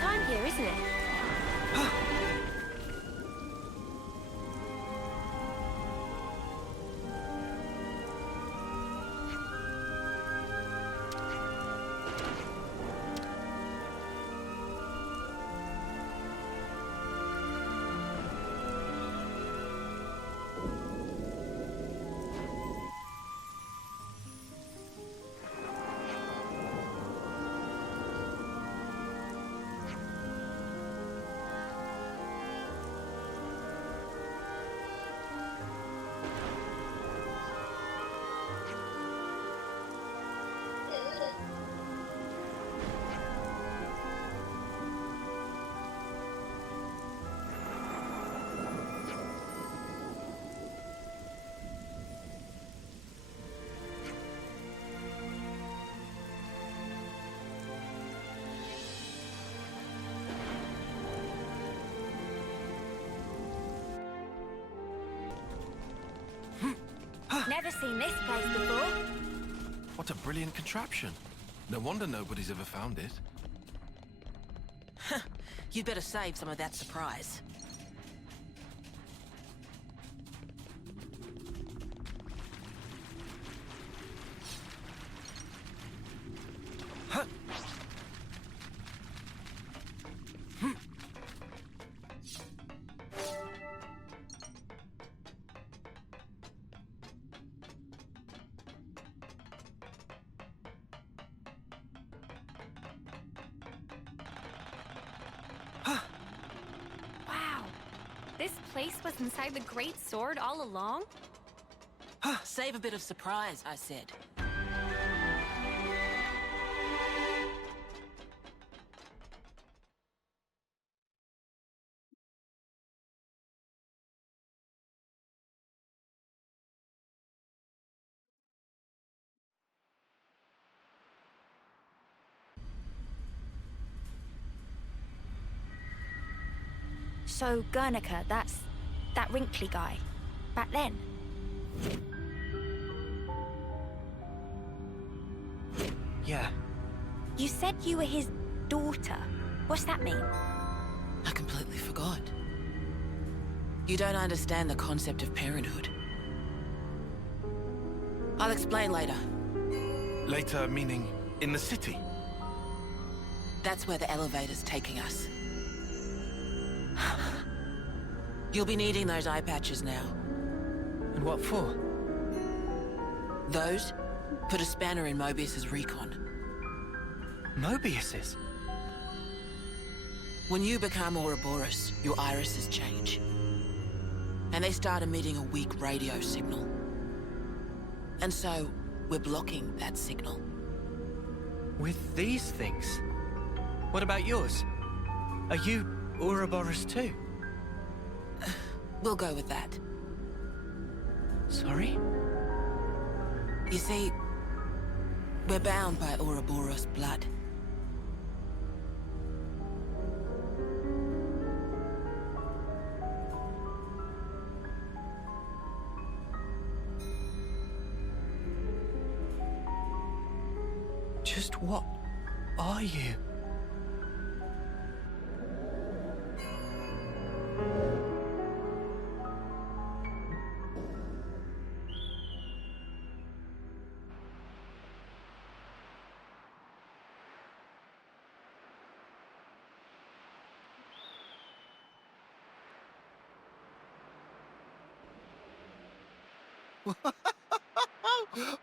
time here, isn't it? Never seen this place before. What a brilliant contraption. No wonder nobody's ever found it. You'd better save some of that surprise. Wow. This place was inside the Great Sword all along? Save a bit of surprise, I said. So, Guernica, that's that wrinkly guy. Back then? Yeah. You said you were his daughter. What's that mean? I completely forgot. You don't understand the concept of parenthood. I'll explain later. Later, meaning in the city? That's where the elevator's taking us. You'll be needing those eye patches now. And what for? Those put a spanner in Mobius's recon. Mobius's? When you become Ouroboros, your irises change. And they start emitting a weak radio signal. And so, we're blocking that signal. With these things? What about yours? Are you Ouroboros too? We'll go with that. Sorry? You see, we're bound by Ouroboros blood. Just what are you?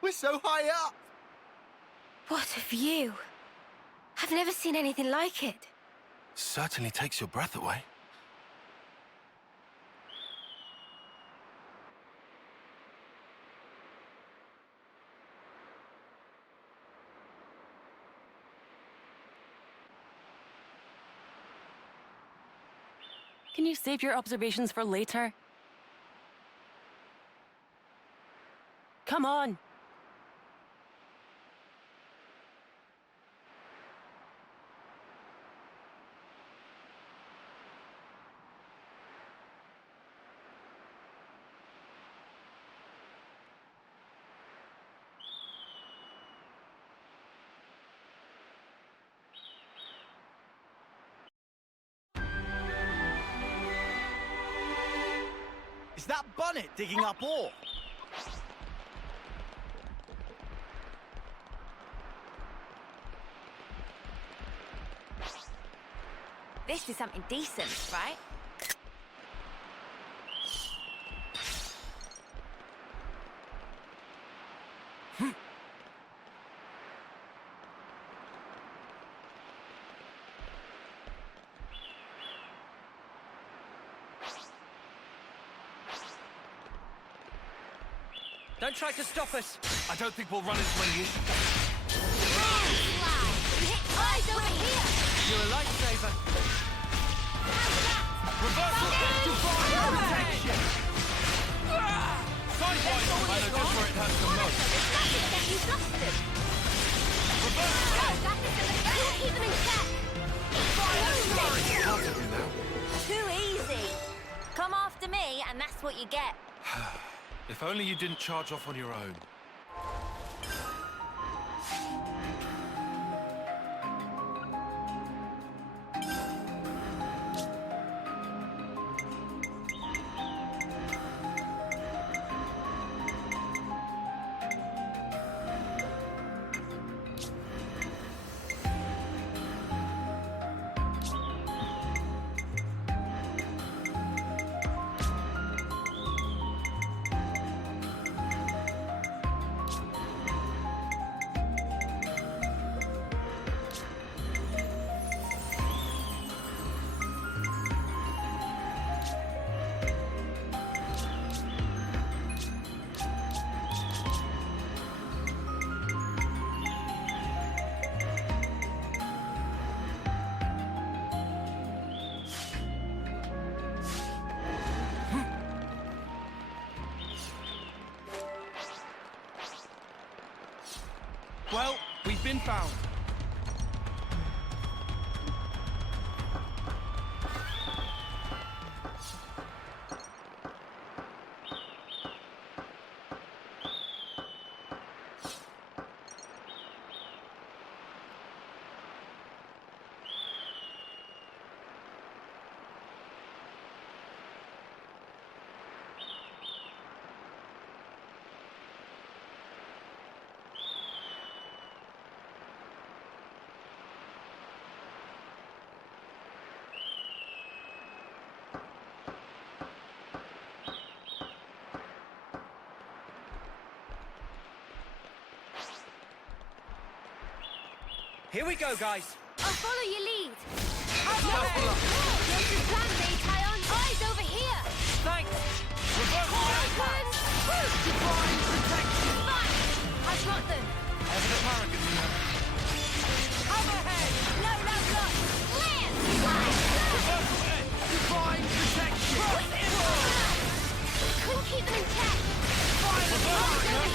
We're so high up! What a view. I've never seen anything like it. Certainly takes your breath away. Can you save your observations for later? Come on! that Bunnet digging up ore? This is something decent, right? Don't try to stop us. I don't think we'll run into any issues. Eyes over here! You're a lifesaver. Reversal! Divine protection! Sidewise! I know just where it hurts the most. Keep them in check! Out of you now. Too easy! Come after me, and that's what you get. If only you didn't charge off on your own. Well, we've been found. Here we go, guys. I'll follow your lead. There's your plan, Tyon. Eyes over here. Thanks. Divine protection. Fine. I've got them. Evident arrogance, you know. Overhead. No. Clear. Divine protection! Couldn't keep them in check. Eyes over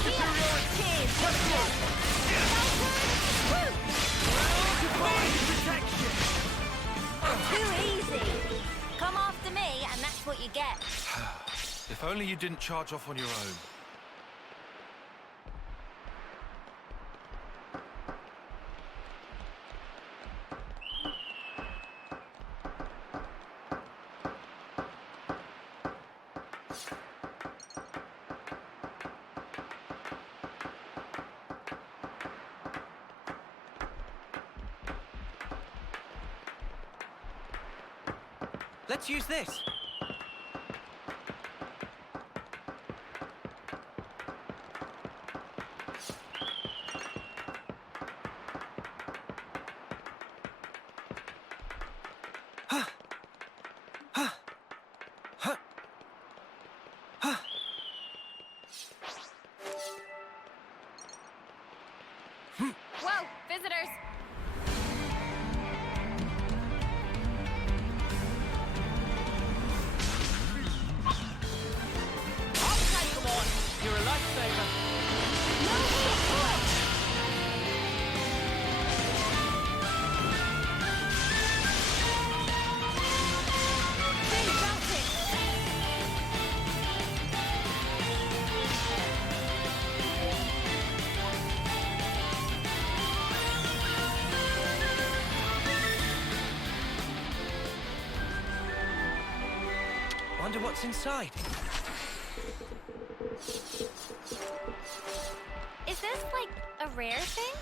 here. Cheers. Divine protection! Too easy. Come after me, and that's what you get. If only you didn't charge off on your own. Let's use this. Whoa, visitors. You're a lifesaver. Wonder what's inside. rare thing?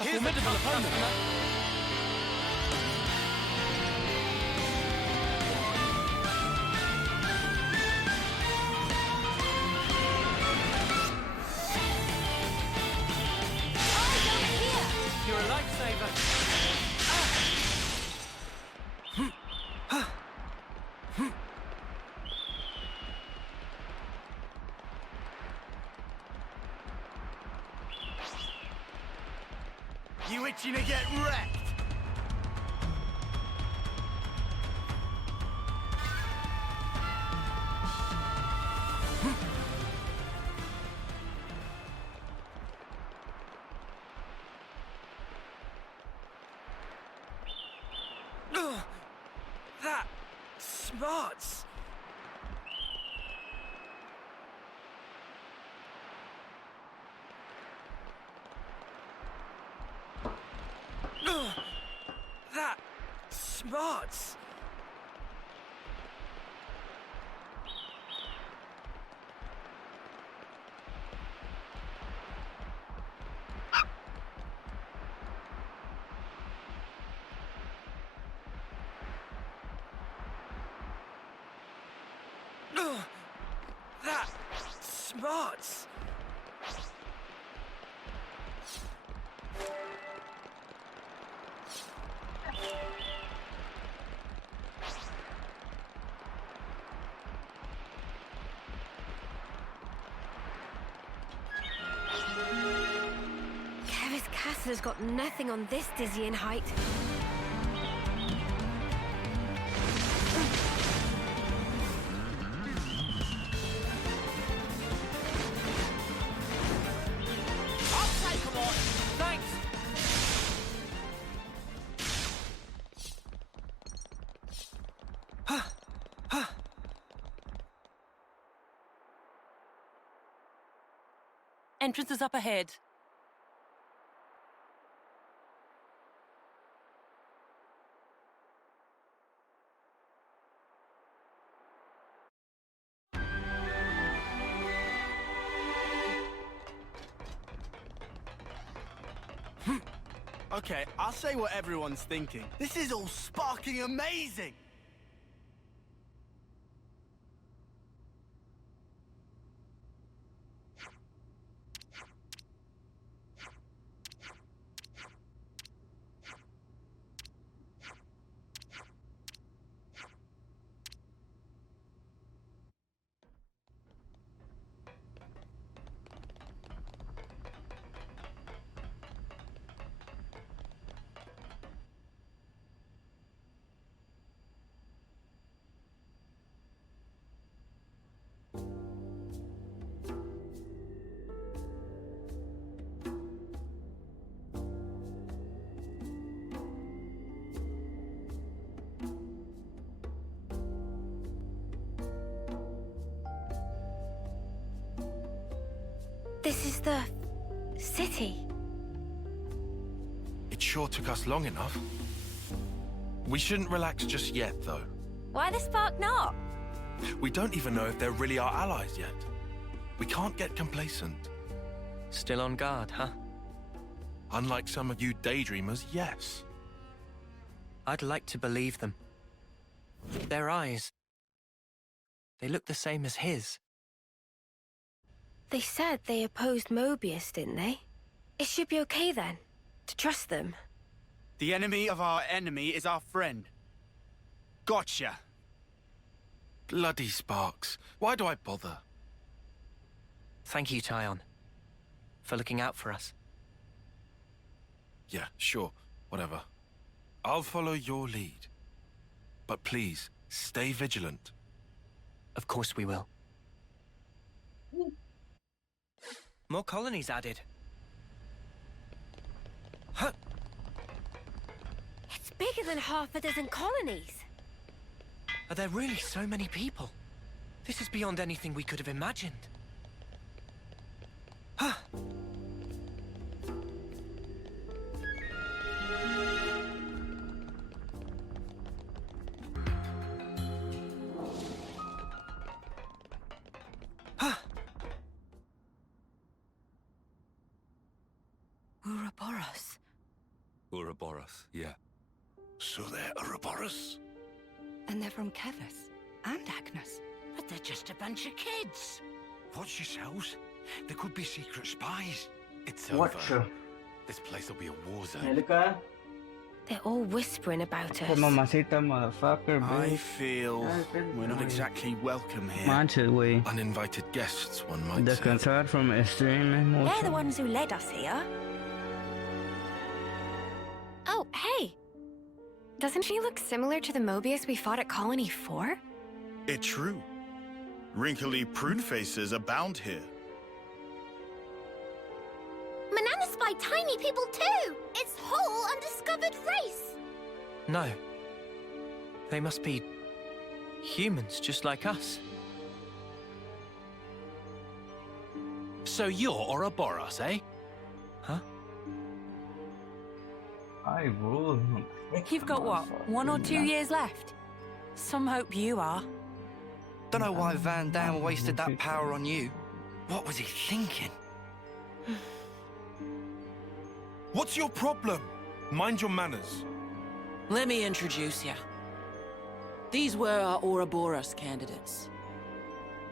A formidable opponent. You're a lifesaver. You itching to get wrecked? That smarts. That smarts. That smarts. Kevis Castle's got nothing on this dizzying height. I'll take 'em on. Thanks. Entrance is up ahead. Okay, I'll say what everyone's thinking. This is all sparking amazing! This is the city. It sure took us long enough. We shouldn't relax just yet, though. Why the spark not? We don't even know if they're really our allies yet. We can't get complacent. Still on guard, huh? Unlike some of you daydreamers, yes. I'd like to believe them. Their eyes, they look the same as his. They said they opposed Mobius, didn't they? It should be okay then, to trust them. The enemy of our enemy is our friend. Gotcha. Bloody Sparks. Why do I bother? Thank you, Tyon, for looking out for us. Yeah, sure. Whatever. I'll follow your lead. But please, stay vigilant. Of course we will. More colonies added. Huh. It's bigger than half a dozen colonies. Are there really so many people? This is beyond anything we could have imagined. Huh. Ouroboros. Ouroboros, yeah. So they're Ouroboros? And they're from Kevis and Agnes. But they're just a bunch of kids. Watch yourselves. There could be secret spies. It's Watch over. her. This place will be a war zone. Angelica, They're all whispering about esa us. mamacita motherfucker, I bitch. feel we're not exactly welcome here. Manches, güey. Uninvited guests, one might say. Descansar from extreme mucho. They're the ones who led us here. Oh, hey! Doesn't she look similar to the Mobius we fought at Colony 4? It's true. Wrinkly prune faces abound here. Manana spy tiny people too! It's whole undiscovered race! No. They must be humans, just like us. So you're Ouroboros, eh? Huh? I rule him. You've got what, 1 or 2 years left? Some hope you are. Don't know why Van Damme wasted that power on you. What was he thinking? What's your problem? Mind your manners. Let me introduce you. These were our Ouroboros candidates.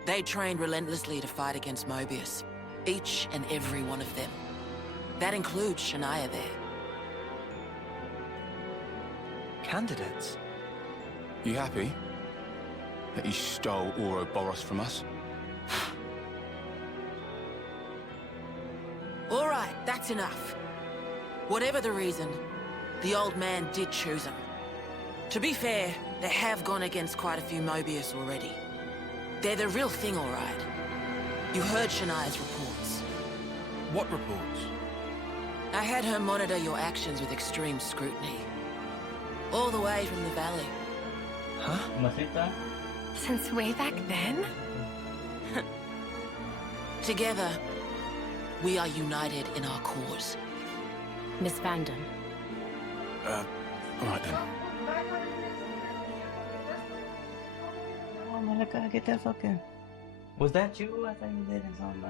They trained relentlessly to fight against Mobius. Each and every one of them. That includes Shania there. Candidates? You happy that you stole Ouroboros from us? All right, that's enough. Whatever the reason, the old man did choose them. To be fair, they have gone against quite a few Mobius already. They're the real thing, all right. You heard Shania's reports. What reports? I had her monitor your actions with extreme scrutiny. All the way from the valley. Huh? Mamacita? Since way back then? Together, we are united in our cause. Miss Vanden. All right then. Oh my god, get that fucking. Was that you? I thought you did it something.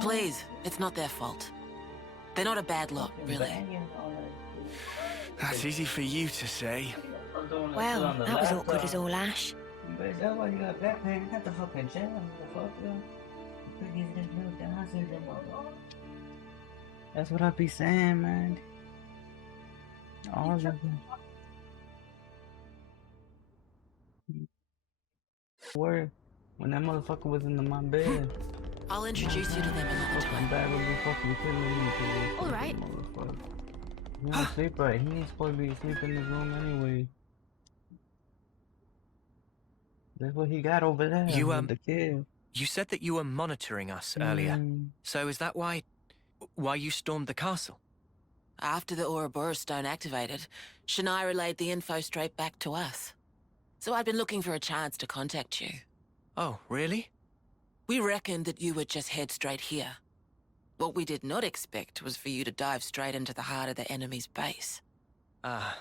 Please, it's not their fault. They're not a bad lot, really. That's easy for you to say. Well, that was awkward as all ash. But that's why you got back pain. Not the fucking jail, motherfucker. That's what I be saying, man. All of them. Where? When that motherfucker was in my bed. I'll introduce you to them another Fucking time. bad would be fucking killing me. All right. Motherfucker. He don't sleep right. He ain't supposed to be asleep in his room anyway. That's what he got over there. You, with the kid. You said that you were monitoring us earlier. So is that why you stormed the castle? After the Ouroboros stone activated, Shania relayed the info straight back to us. So I'd been looking for a chance to contact you. Oh, really? We reckoned that you would just head straight here. What we did not expect was for you to dive straight into the heart of the enemy's base. Ah.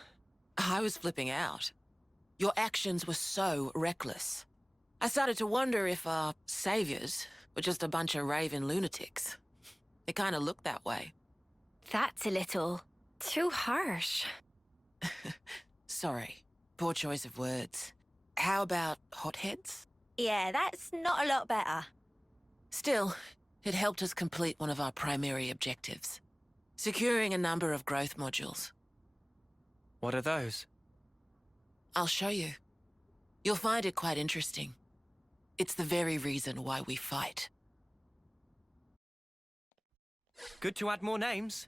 I was flipping out. Your actions were so reckless. I started to wonder if our saviors were just a bunch of raving lunatics. It kind of looked that way. That's a little too harsh. Sorry. Poor choice of words. How about hotheads? Yeah, that's not a lot better. Still, it helped us complete one of our primary objectives. Securing a number of growth modules. What are those? I'll show you. You'll find it quite interesting. It's the very reason why we fight. Good to add more names.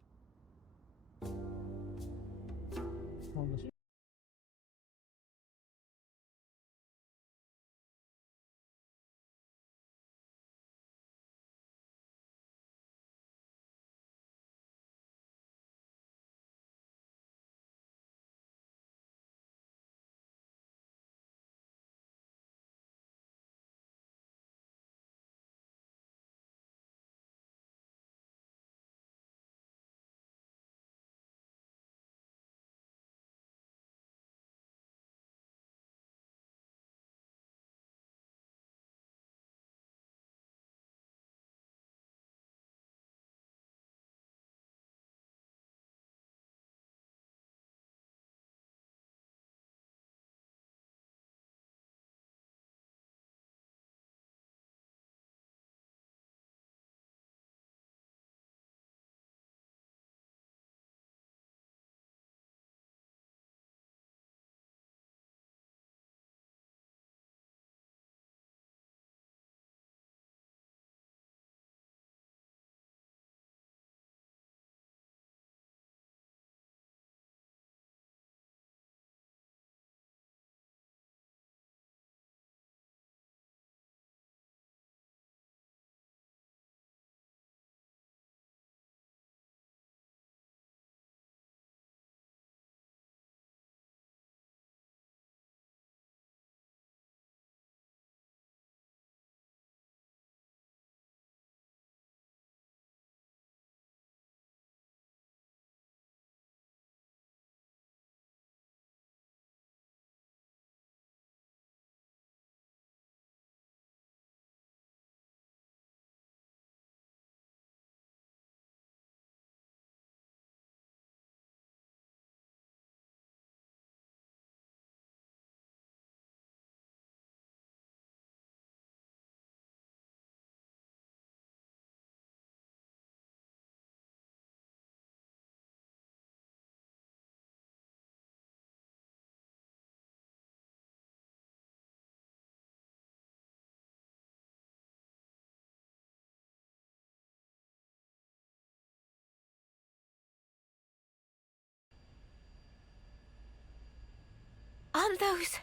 Aren't those...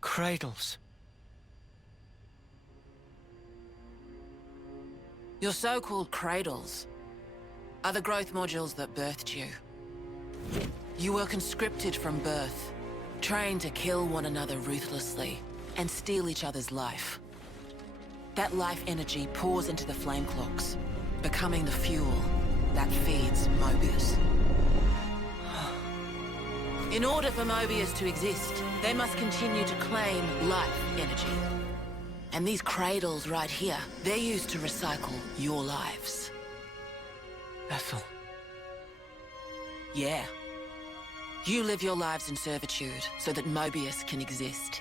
Cradles. Your so-called cradles are the growth modules that birthed you. You were conscripted from birth, trained to kill one another ruthlessly and steal each other's life. That life energy pours into the flame clocks, becoming the fuel that feeds Mobius. In order for Mobius to exist, they must continue to claim life energy. And these cradles right here, they're used to recycle your lives. Ethel. Yeah. You live your lives in servitude so that Mobius can exist.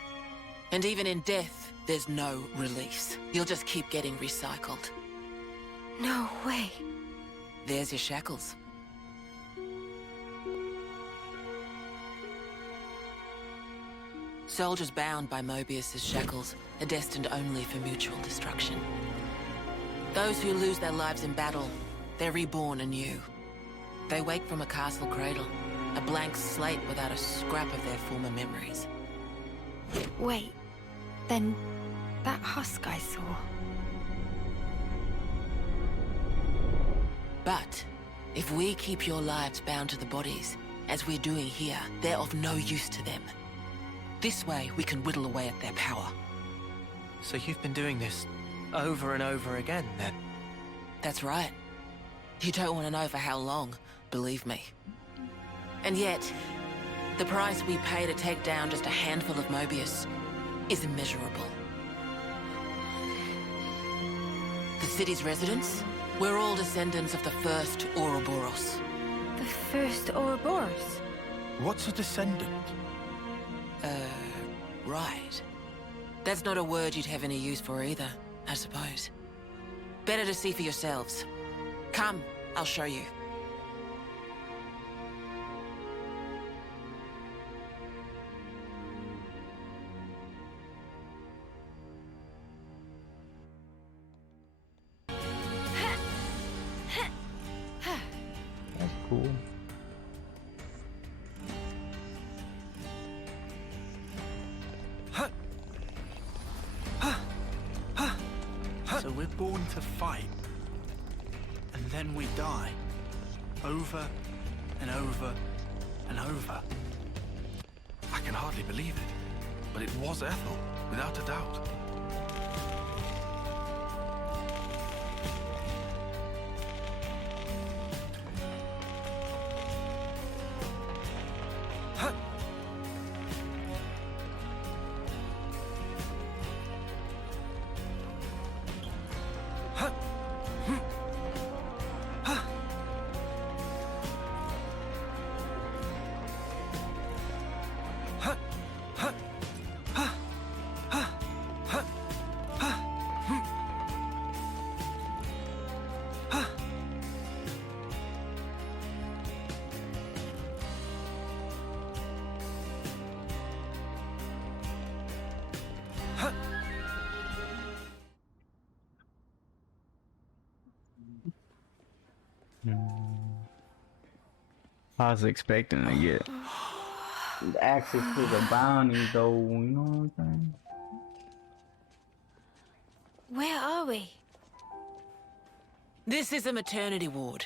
And even in death, there's no release. You'll just keep getting recycled. No way. There's your shackles. Soldiers bound by Mobius's shackles are destined only for mutual destruction. Those who lose their lives in battle, they're reborn anew. They wake from a castle cradle, a blank slate without a scrap of their former memories. Wait, then that husk I saw... But if we keep your lives bound to the bodies, as we're doing here, they're of no use to them. This way, we can whittle away at their power. So you've been doing this over and over again, then? That's right. You don't want to know for how long, believe me. And yet, the price we pay to take down just a handful of Mobius is immeasurable. The city's residents? We're all descendants of the first Ouroboros. The first Ouroboros? What's a descendant? Right. That's not a word you'd have any use for either, I suppose. Better to see for yourselves. Come, I'll show you. That's cool. So we're born to fight. And then we die. Over and over and over. I can hardly believe it. But it was Ethel, without a doubt. I was expecting to get access to the bounties though, you know what I'm saying? Where are we? This is a maternity ward.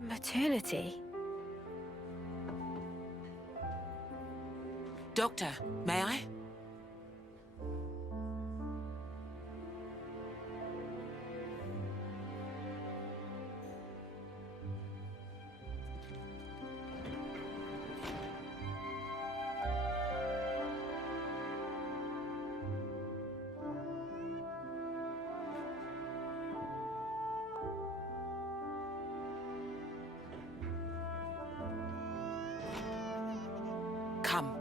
Maternity? Doctor, may I? Come.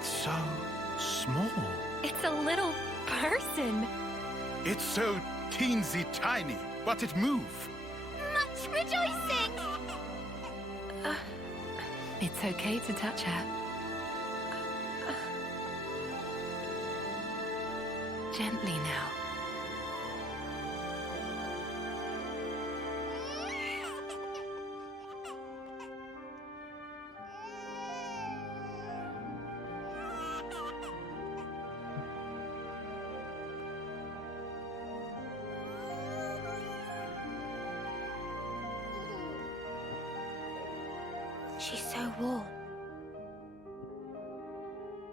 It's so small. It's a little person. It's so teensy tiny, but it moves. Much rejoicing! It's okay to touch her. Gently now. She's so warm.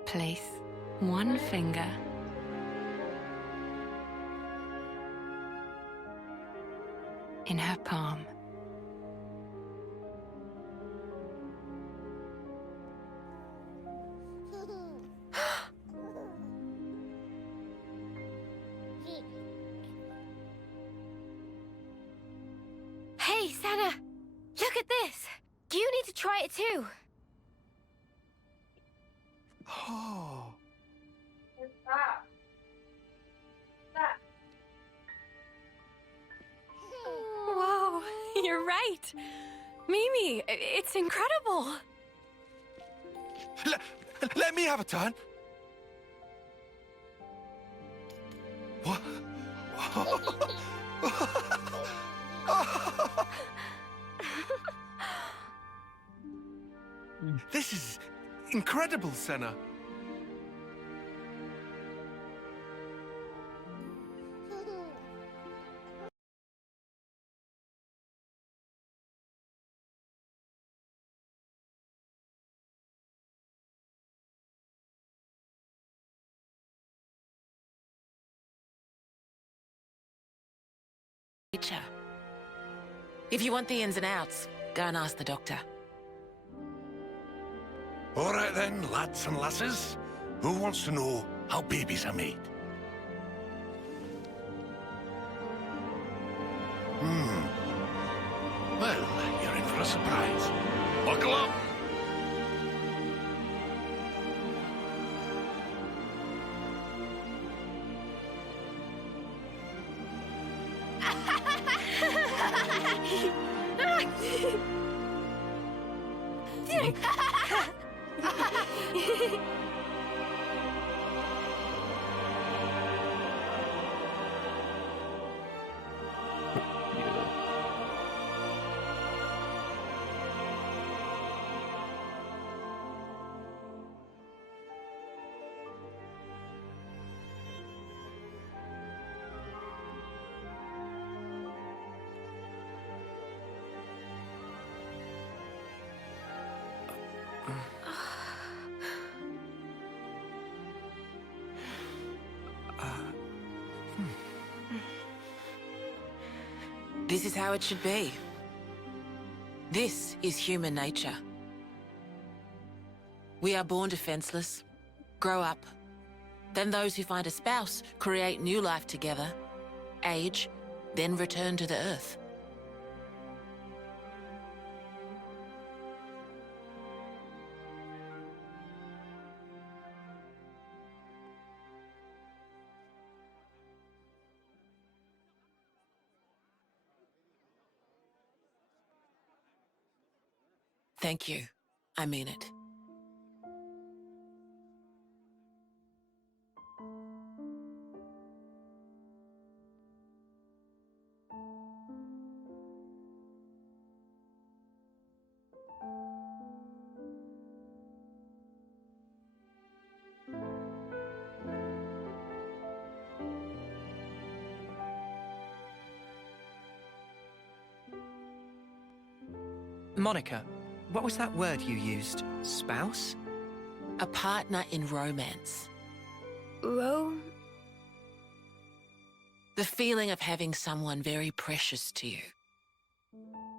Place one finger in her palm. Hey, Sana! Look at this! You need to try it too. Oh. Whoa, you're right. Mimi, it's incredible. Let me have a turn. What? This is incredible, Senna. Nature. If you want the ins and outs, go and ask the doctor. All right then, lads and lasses. Who wants to know how babies are made? Well, you're in for a surprise. Buckle up! This is how it should be. This is human nature. We are born defenseless, grow up. Then those who find a spouse create new life together, age, then return to the earth. Thank you. I mean it. Monica, what was that word you used? Spouse? A partner in romance. Rome? The feeling of having someone very precious to you.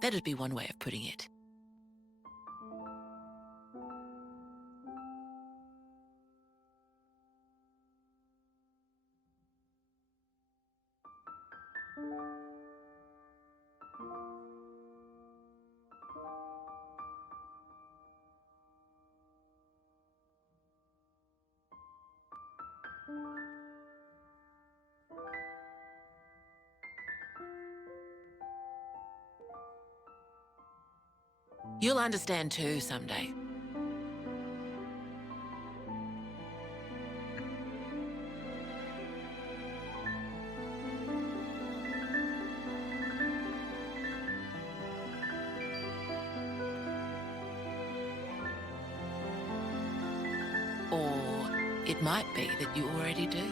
That'd be one way of putting it. You'll understand too someday. Or it might be that you already do.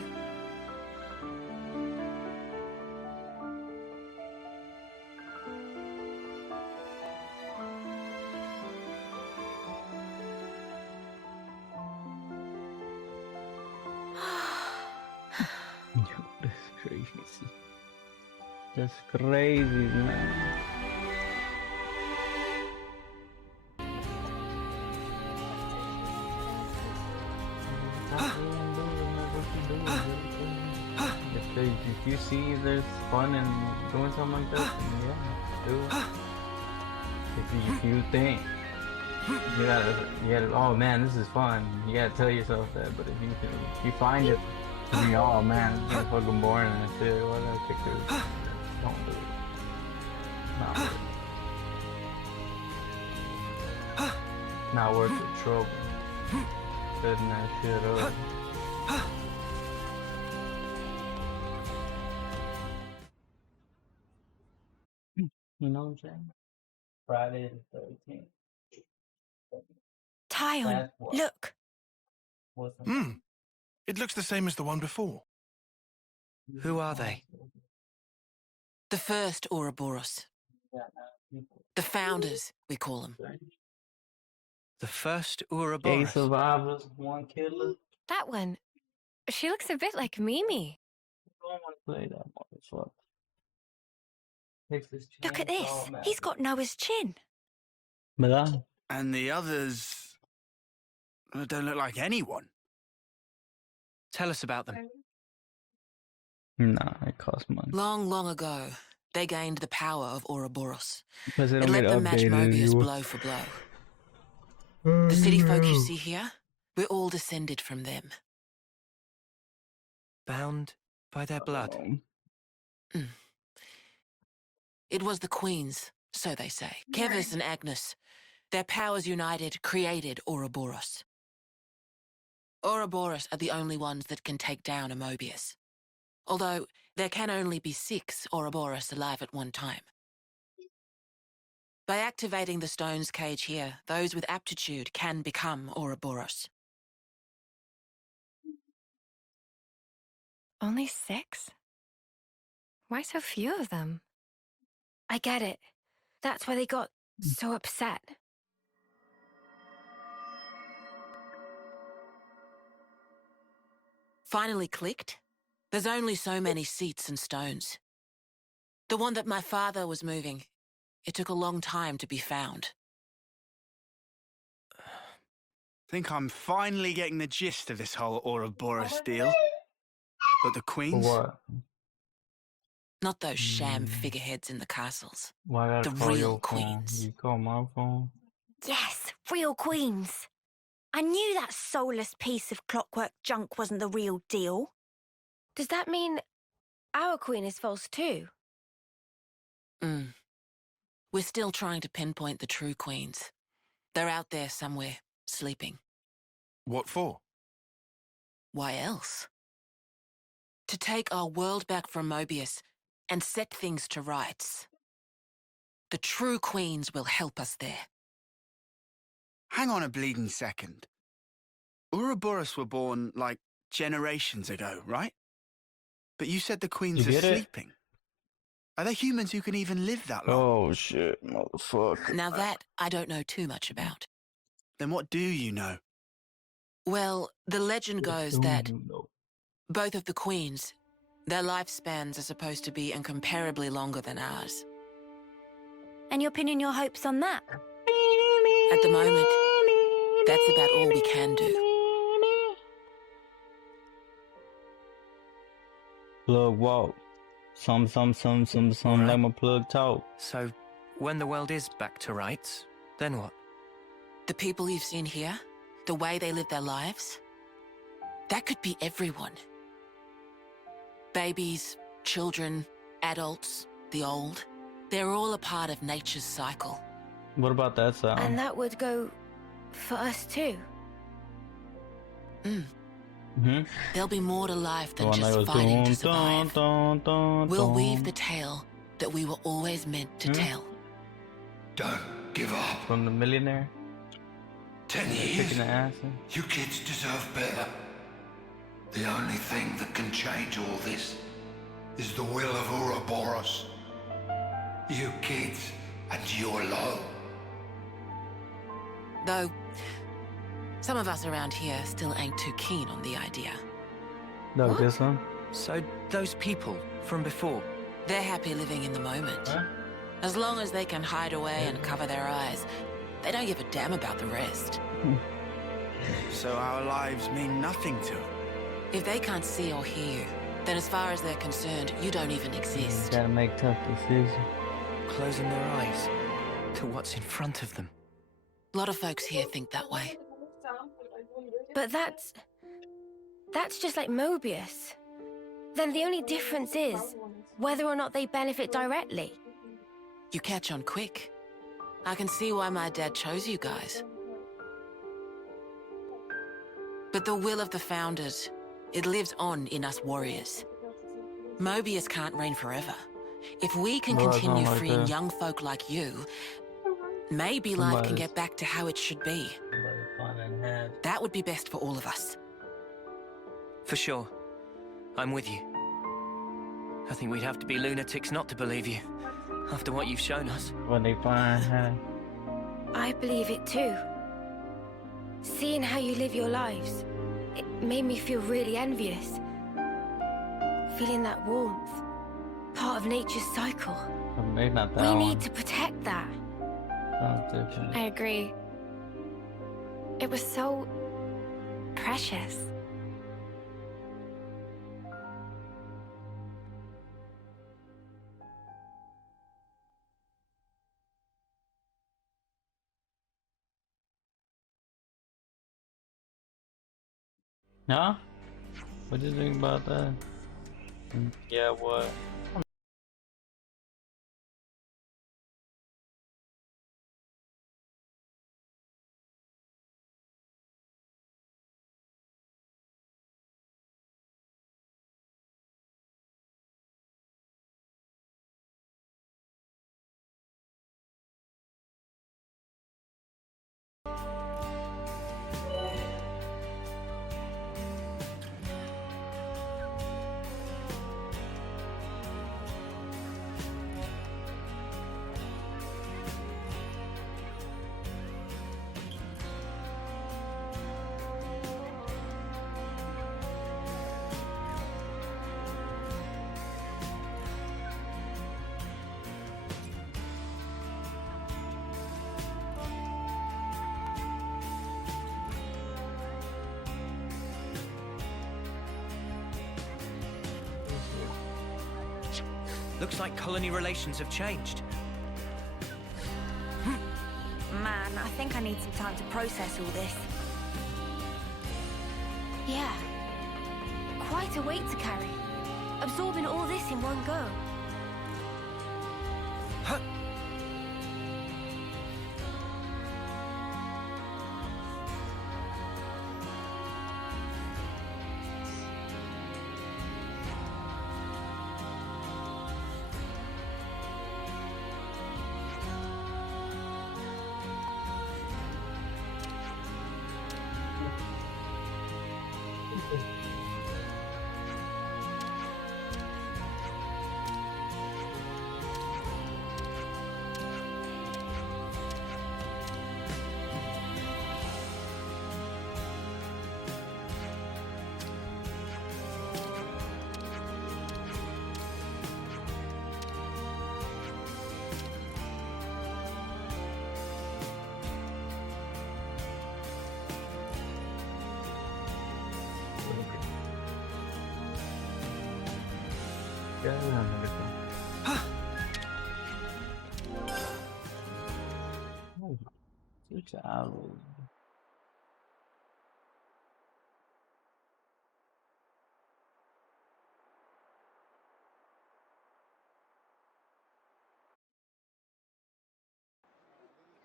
Yo, that's crazy. That's crazy, man. If you see there's fun in doing something like that, then yeah, do it. If you think you gotta, oh man, this is fun, you gotta tell yourself that. But if you find it to be, oh man, this is fucking boring and shit, what the heck is, don't do it. Not worth it. Not worth the trouble. Setting that shit up. You know what I'm saying? Friday the 13th. Tyon, look. It looks the same as the one before. Who are they? The first Ouroboros. The founders, we call them. The first Gay Ouroboros. survivors, one killer. That one. She looks a bit like Mimi. I don't want to play that motherfucker. Look at this. He's got Noah's chin. And the others don't look like anyone. Tell us about them. Nah, it costs money. Long, long ago, they gained the power of Ouroboros. Because they It don't let get them match updated Mobius anymore. blow for blow. The city folk you see here, we're all descended from them. Bound by their blood. It was the queens, so they say. Kevis and Agnes. Their powers united created Ouroboros. Ouroboros are the only ones that can take down a Mobius. Although, there can only be 6 Ouroboros alive at one time. By activating the stone's cage here, those with aptitude can become Ouroboros. Only 6? Why so few of them? I get it. That's why they got so upset. Finally clicked? There's only so many seats and stones. The one that my father was moving, it took a long time to be found. Think I'm finally getting the gist of this whole Ouroboros deal. But the queens? What? Not those sham figureheads in the castles. Why gotta The call real your queens. phone? You call my phone? Yes, real queens. I knew that soulless piece of clockwork junk wasn't the real deal. Does that mean our queen is false too? We're still trying to pinpoint the true queens. They're out there somewhere, sleeping. What for? Why else? To take our world back from Mobius and set things to rights. The true queens will help us there. Hang on a bleeding second. Ouroboros were born, like, generations ago, right? But you said the queens are sleeping. Are they humans who can even live that long? Oh shit, motherfucker. Now that I don't know too much about. Then what do you know? Well, the legend goes that both of the queens, their lifespans are supposed to be incomparably longer than ours. And you're pinning your hopes on that? At the moment, that's about all we can do. Plug walk. Some, Right. let my plug talk. So, when the world is back to rights, then what? The people you've seen here, the way they live their lives, that could be everyone. Babies, children, adults, the old, they're all a part of nature's cycle. What about that sound? And that would go for us too. There'll be more to life The than one that just goes fighting to dun, survive. dun, dun, We'll dun. weave the tale that we were always meant to tell. Don't give up. From the millionaire. 10 Kicking years. the ass. You kids deserve better. The only thing that can change all this is the will of Ouroboros. You kids, and you alone. Though, some of us around here still ain't too keen on the idea. No, this one. So those people from before, They're happy living in the moment. Huh? As long as they can hide away and cover their eyes, they don't give a damn about the rest. So our lives mean nothing to them. If they can't see or hear you, then as far as they're concerned, you don't even exist. Gotta make tough decisions. closing their eyes to what's in front of them. A lot of folks here think that way. But that's just like Mobius. Then the only difference is whether or not they benefit directly. You catch on quick. I can see why my dad chose you guys. But the will of the Founders, it lives on in us warriors. Mobius can't reign forever. If we can continue freeing young folk like you, maybe life can get back to how it should be. That would be best for all of us. For sure. I'm with you. I think we'd have to be lunatics not to believe you, after what you've shown us. When they find her. I believe it too. Seeing how you live your lives, it made me feel really envious. Feeling that warmth, part of nature's cycle. Maybe not that We one. need to protect that. Sounds different. I agree. It was so precious. Huh? What do you think about that? Yeah, what? Looks like colony relations have changed. Man, I think I need some time to process all this. Yeah. Quite a weight to carry. Absorbing all this in one go.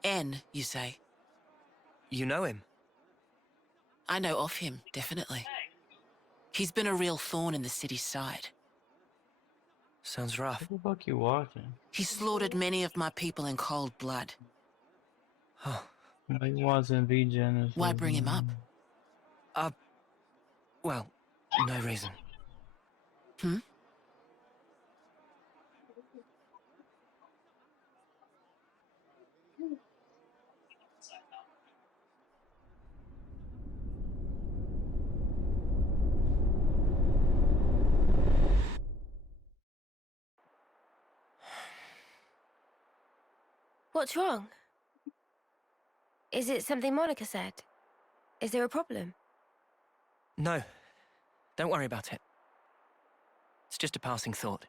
N, you say? You know him? I know of him, definitely. He's been a real thorn in the city's side. Sounds rough. What the fuck you watching? He slaughtered many of my people in cold blood. Oh. No, he wasn't V-Gen. Why bring him up? Well, no reason. Hmm? What's wrong? Is it something Monica said? Is there a problem? No. Don't worry about it. It's just a passing thought.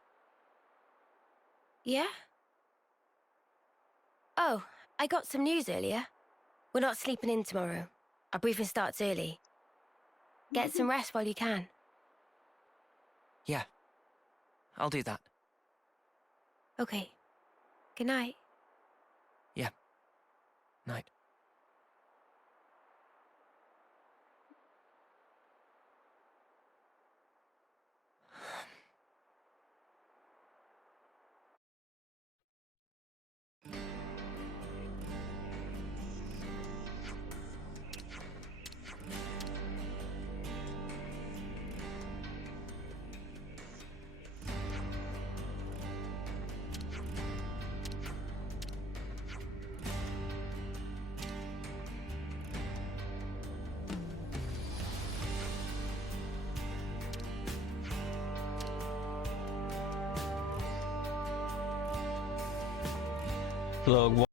Yeah? Oh, I got some news earlier. We're not sleeping in tomorrow. Our briefing starts early. Get some rest while you can. Yeah. I'll do that. Okay. Good night. Yeah. Night. Plug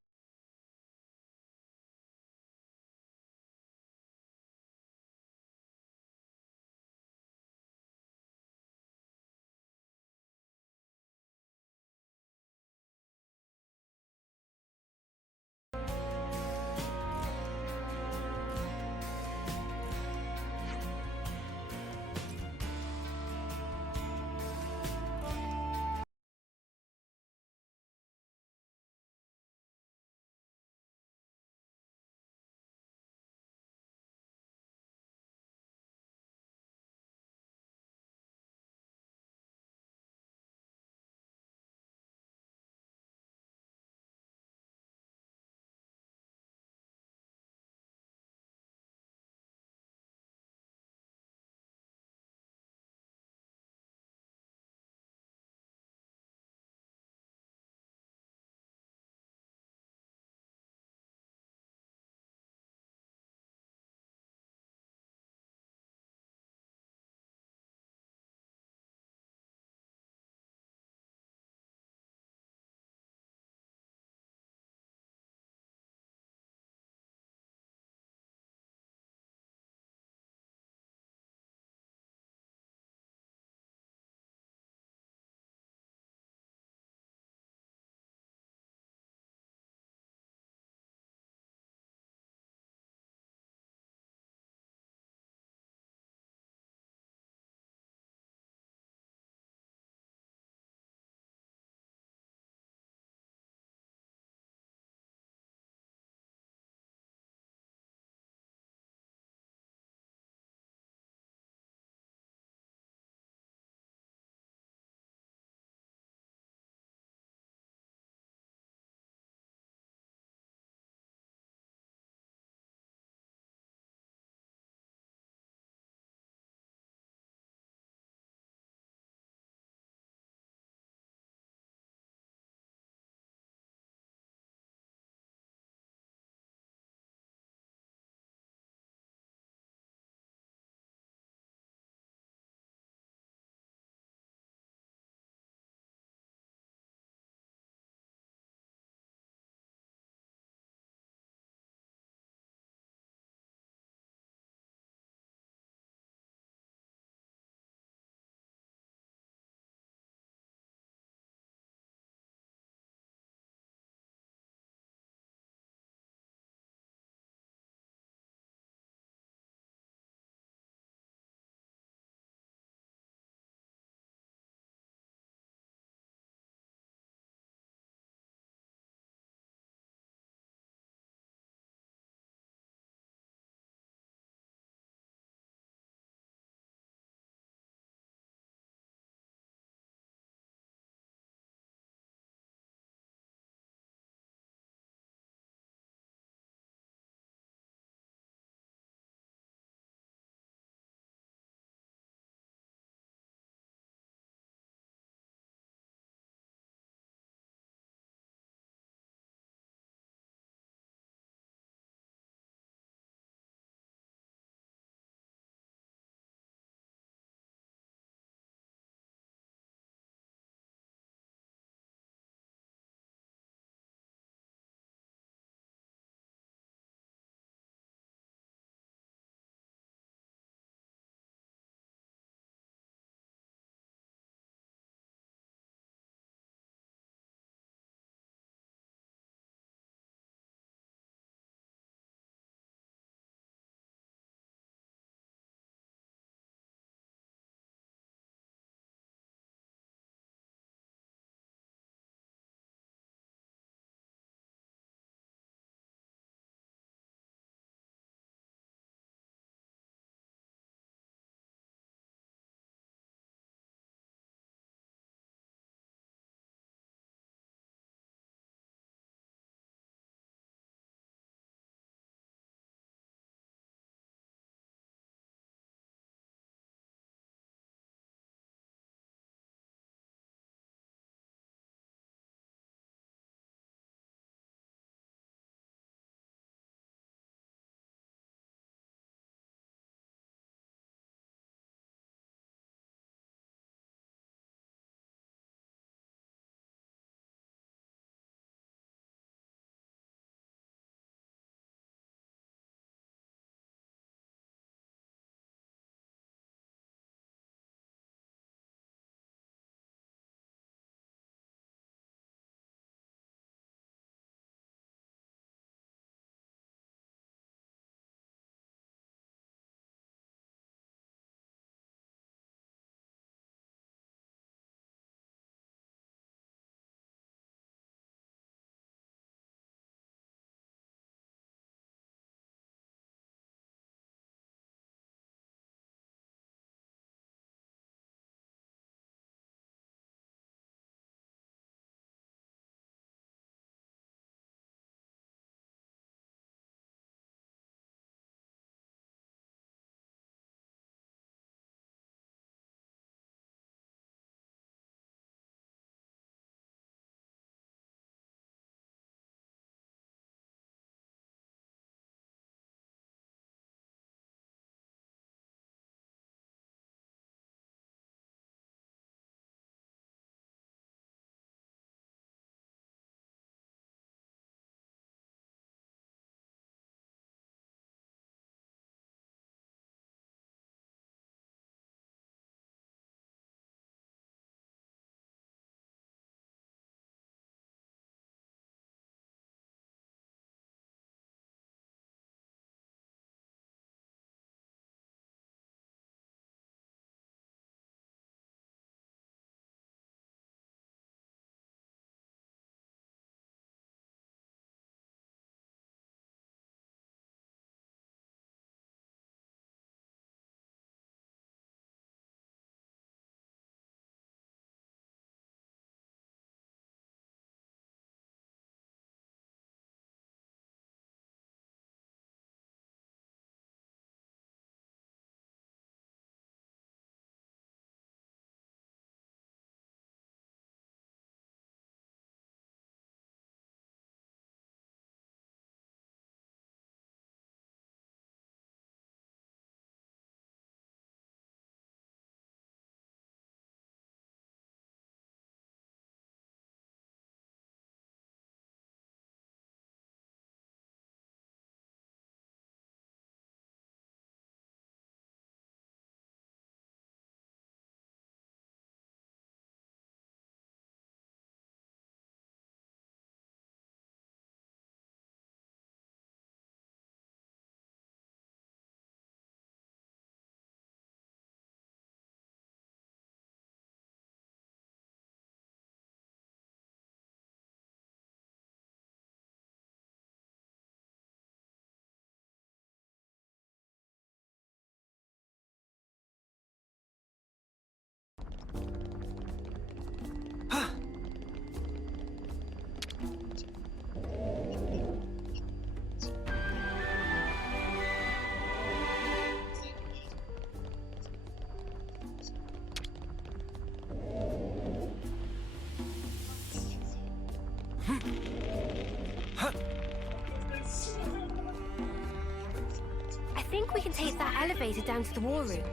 think we can take that elevator down to the war room.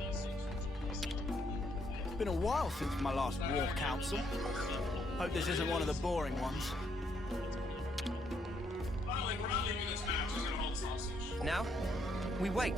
Been a while since my last war council. Hope this isn't one of the boring ones. Now, we wait.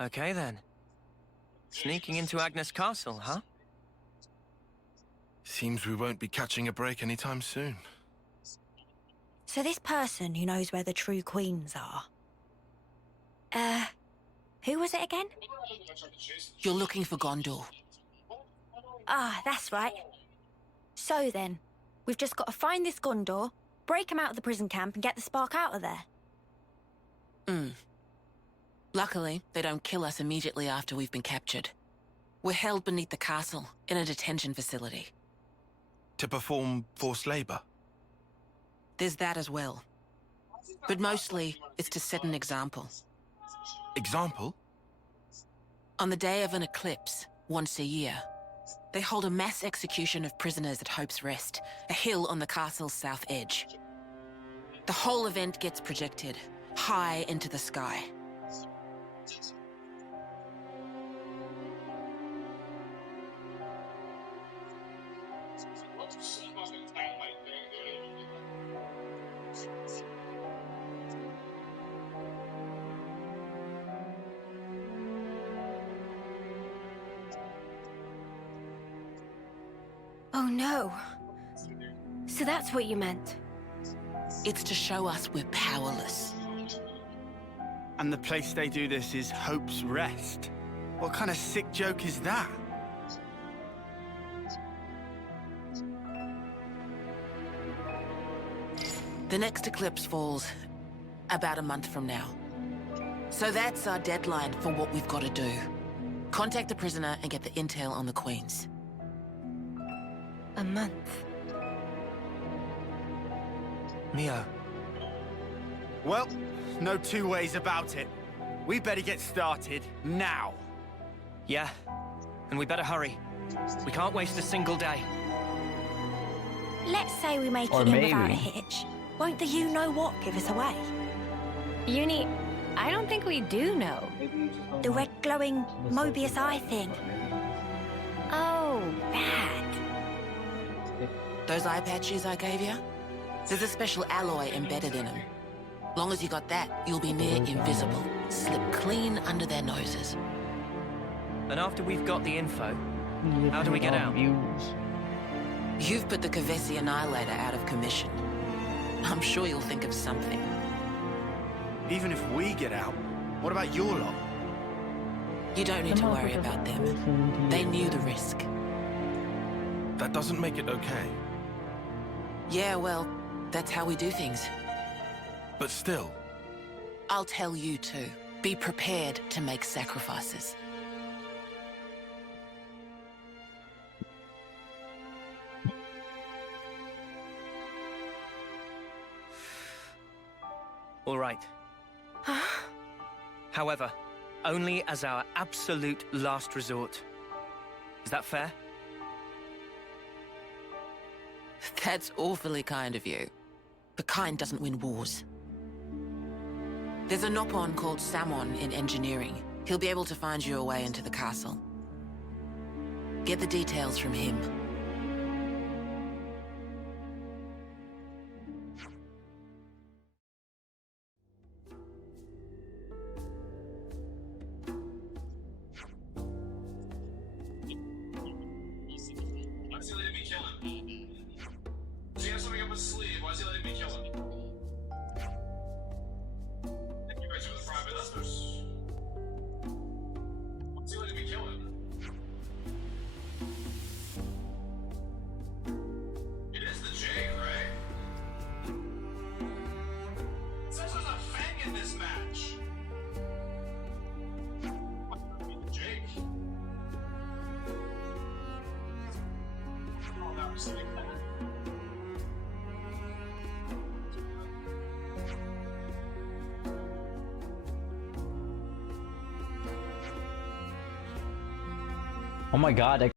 Okay then. Sneaking into Agnes Castle, huh? Seems we won't be catching a break anytime soon. So this person who knows where the true queens are... who was it again? You're looking for Gondor. Ah, that's right. So then, we've just got to find this Gondor, break him out of the prison camp and get the spark out of there. Luckily, they don't kill us immediately after we've been captured. We're held beneath the castle, in a detention facility. To perform forced labor? There's that as well. But mostly, it's to set an example. Example? On the day of an eclipse, once a year, they hold a mass execution of prisoners at Hope's Rest, a hill on the castle's south edge. The whole event gets projected, high into the sky. Oh no. So that's what you meant. It's to show us we're powerless. And the place they do this is Hope's Rest. What kind of sick joke is that? The next eclipse falls about a month from now. So that's our deadline for what we've got to do. Contact the prisoner and get the intel on the queens. A month. Mio. Well, no two ways about it. We better get started now. Yeah, and we better hurry. We can't waste a single day. Let's say we make it in without a hitch. Won't the you-know-what give us away? Uni, I don't think we do know. The red glowing Mobius eye thing. Oh, that. Those eye patches I gave you? There's a special alloy embedded in them. Long as you got that, you'll be near invisible. Slip clean under their noses. And after we've got the info, how do we get out? You've put the Kavesi Annihilator out of commission. I'm sure you'll think of something. Even if we get out, what about your lot? You don't need to worry about them. They knew the risk. That doesn't make it okay. Yeah, well, that's how we do things. But still. I'll tell you too. Be prepared to make sacrifices. All right. However, only as our absolute last resort. Is that fair? That's awfully kind of you. But kind doesn't win wars. There's a Nopon called Samon in engineering. He'll be able to find you a way into the castle. Get the details from him. Oh my god,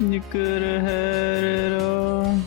You could have had it all.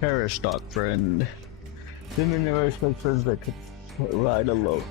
Perish, dog friend. Women never expect friends that could ride alone.